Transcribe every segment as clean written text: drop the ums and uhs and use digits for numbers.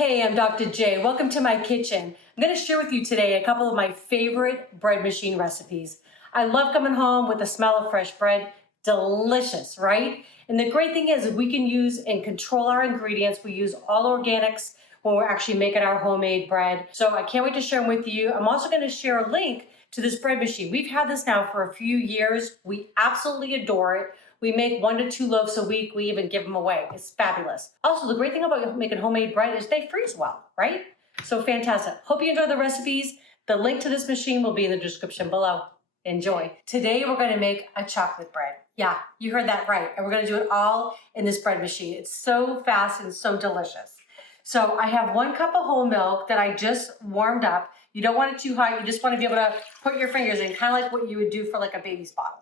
Hey, I'm Dr. J. Welcome to my kitchen. I'm going to share with you today a couple of my favorite bread machine recipes. I love coming home with the smell of fresh bread. Delicious, right? And the great thing is we can use and control our ingredients. We use all organics when we're actually making our homemade bread. So I can't wait to share them with you. I'm also going to share a link to this bread machine. We've had this now for a few years. We absolutely adore it. We make 1 to 2 loaves a week. We even give them away. It's fabulous. Also, the great thing about making homemade bread is they freeze well, right? So fantastic. Hope you enjoy the recipes. The link to this machine will be in the description below. Enjoy. Today, we're going to make a chocolate bread. Yeah, you heard that right. And we're going to do it all in this bread machine. It's so fast and so delicious. So I have 1 cup of whole milk that I just warmed up. You don't want it too hot. You just want to be able to put your fingers in, kind of like what you would do for like a baby's bottle.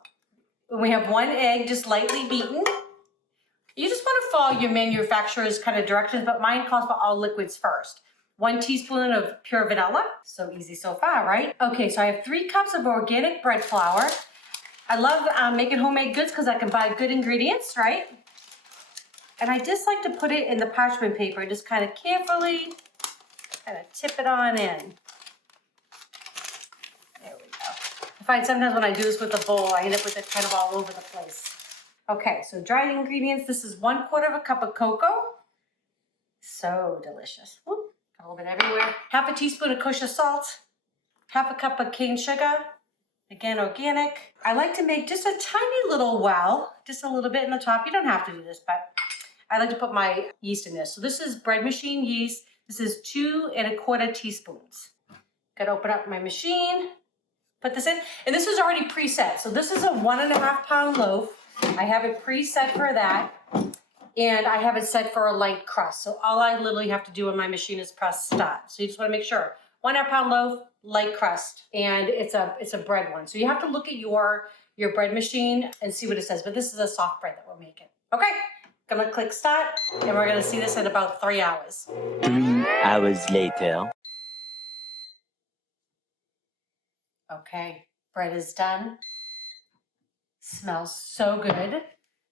We have 1 egg just lightly beaten. You just want to follow your manufacturer's kind of directions, but mine calls for all liquids first. 1 teaspoon of pure vanilla. So easy so far, right? Okay, so I have 3 cups of organic bread flour. I love making homemade goods because I can buy good ingredients, right? And I just like to put it in the parchment paper, just kind of carefully kind of tip it on in. There we go. I find sometimes when I do this with a bowl, I end up with it kind of all over the place. Okay, so dried ingredients. This is 1/4 cup of cocoa. So delicious. Whoop, got a little bit everywhere. 1/2 teaspoon of kosher salt. 1/2 cup of cane sugar. Again, organic. I like to make just a tiny little well, just a little bit in the top. You don't have to do this, but I like to put my yeast in this. So this is bread machine yeast. This is 2 1/4 teaspoons. Gotta open up my machine, put this in, and this is already preset. So this is a 1.5 pound loaf. I have it preset for that, and I have it set for a light crust. So all I literally have to do in my machine is press start. So you just wanna make sure, 1.5 pound loaf, light crust, and it's a bread one. So you have to look at your bread machine and see what it says, but this is a soft bread that we're making. Okay, gonna click start, and we're gonna see this in about 3 hours. 3 hours later. Okay, bread is done. Smells so good.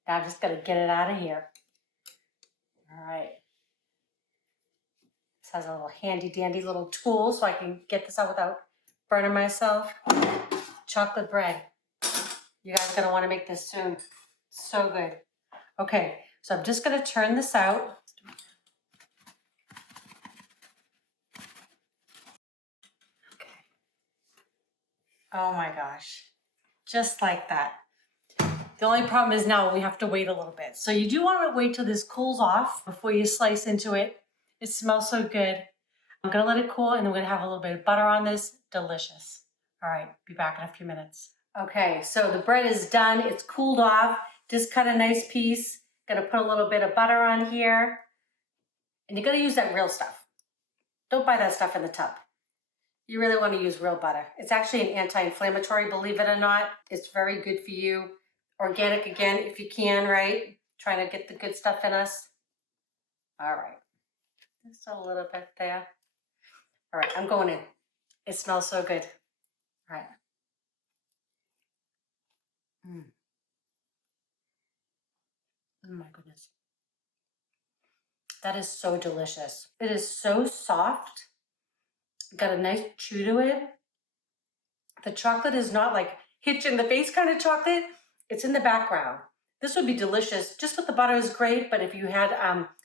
Now I'm just gonna get it out of here. All right. This has a little handy dandy little tool so I can get this out without burning myself. Chocolate bread. You guys are gonna wanna make this soon. So good. Okay, so I'm just gonna turn this out. Okay. Oh my gosh, just like that. The only problem is now we have to wait a little bit. So you do want to wait till this cools off before you slice into it. It smells so good. I'm gonna let it cool and then we're gonna have a little bit of butter on this. Delicious. All right, be back in a few minutes. Okay, so the bread is done. It's cooled off. Just cut a nice piece. Gonna put a little bit of butter on here. And you're gonna use that real stuff. Don't buy that stuff in the tub. You really want to use real butter. It's actually an anti-inflammatory, believe it or not. It's very good for you. Organic again, if you can, right? Trying to get the good stuff in us. All right, just a little bit there. All right, I'm going in. It smells so good. All right. Oh my goodness. That is so delicious. It is so soft. Got a nice chew to it. The chocolate is not like hit you in the face kind of chocolate. It's in the background. This would be delicious. Just with the butter is great, but if you had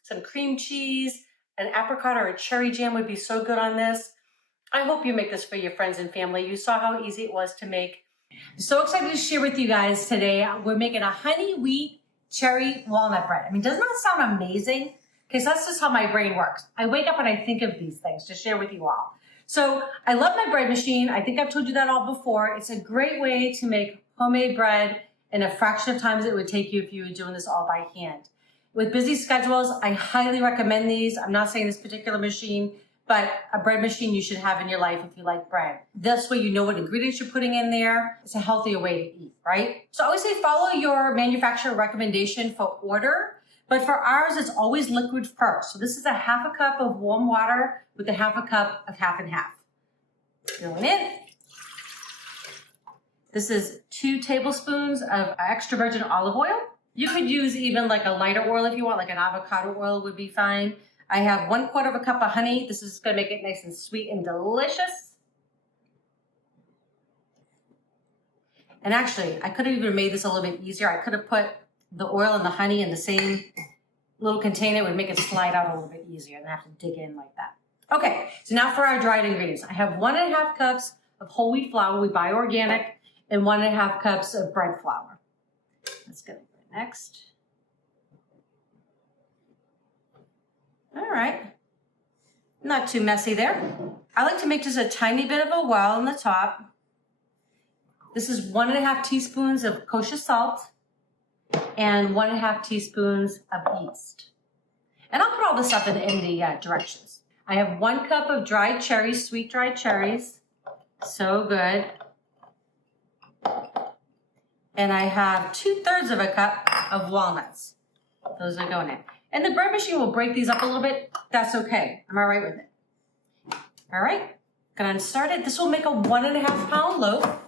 some cream cheese, an apricot or a cherry jam would be so good on this. I hope you make this for your friends and family. You saw how easy it was to make. I'm so excited to share with you guys today. We're making a honey wheat cherry walnut bread. I mean, doesn't that sound amazing? Okay, so that's just how my brain works. I wake up and I think of these things to share with you all. So I love my bread machine. I think I've told you that all before. It's a great way to make homemade bread in a fraction of times it would take you if you were doing this all by hand. With busy schedules, I highly recommend these. I'm not saying this particular machine, but a bread machine you should have in your life if you like bread. This way you know what ingredients you're putting in there. It's a healthier way to eat, right? So I always say follow your manufacturer recommendation for order, but for ours, it's always liquid first. So this is a 1/2 cup of warm water with a 1/2 cup of 1/2 and 1/2. Going in. This is 2 tablespoons of extra virgin olive oil. You could use even like a lighter oil if you want, like an avocado oil would be fine. I have 1/4 cup of honey. This is gonna make it nice and sweet and delicious. And actually, I could have even made this a little bit easier. I could have put the oil and the honey in the same little container. It would make it slide out a little bit easier and have to dig in like that. Okay, so now for our dried ingredients. I have 1½ cups of whole wheat flour. We buy organic, and 1½ cups of bread flour. That's gonna go next. All right, not too messy there. I like to make just a tiny bit of a well on the top. This is 1½ teaspoons of kosher salt and 1½ teaspoons of yeast. And I'll put all this stuff in the directions. I have 1 cup of dried cherries, sweet dried cherries. So good. And I have 2/3 of a cup of walnuts. Those are going in. And the bread machine will break these up a little bit. That's okay. I'm all right with it. All right, gonna start it. This will make a 1½ pound loaf.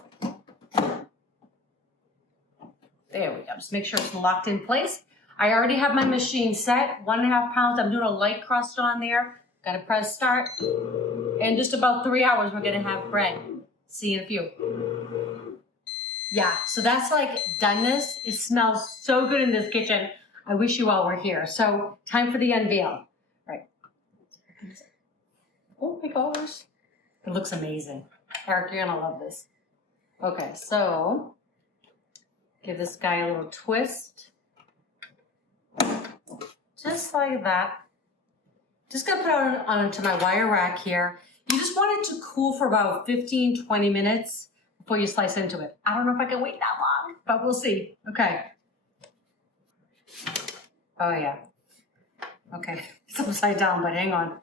There we go. Just make sure it's locked in place. I already have my machine set, 1½ pounds. I'm doing a light crust on there. Gotta press start. In just about 3 hours, we're gonna have bread. See you in a few. Yeah, so that's like doneness. It smells so good in this kitchen. I wish you all were here. So time for the unveil. Right. Oh my gosh. It looks amazing. Eric, you're gonna love this. Okay, so give this guy a little twist. Just like that. Just gonna put it onto my wire rack here. You just want it to cool for about 15, 20 minutes before you slice into it. I don't know if I can wait that long, but we'll see. Okay. Oh yeah. Okay, it's upside down, but hang on.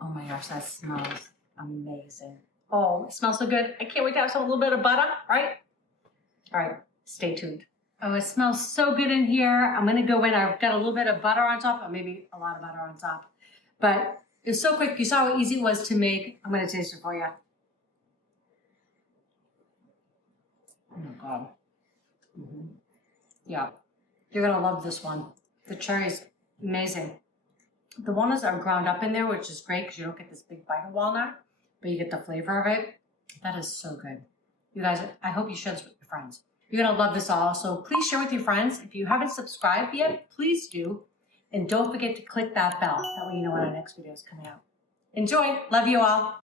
Oh my gosh, that smells amazing. Oh, it smells so good. I can't wait to have a little bit of butter, right? All right, stay tuned. Oh, it smells so good in here. I'm gonna go in, I've got a little bit of butter on top, or maybe a lot of butter on top. But it's so quick, you saw how easy it was to make. I'm gonna taste it for you. Oh my God. Yeah, you're gonna love this one. The cherry's amazing. The walnuts are ground up in there, which is great because you don't get this big bite of walnut, but you get the flavor of it. That is so good. You guys, I hope you share this with your friends. You're gonna love this all, so please share with your friends. If you haven't subscribed yet, please do. And don't forget to click that bell. That way you know when our next video is coming out. Enjoy, love you all.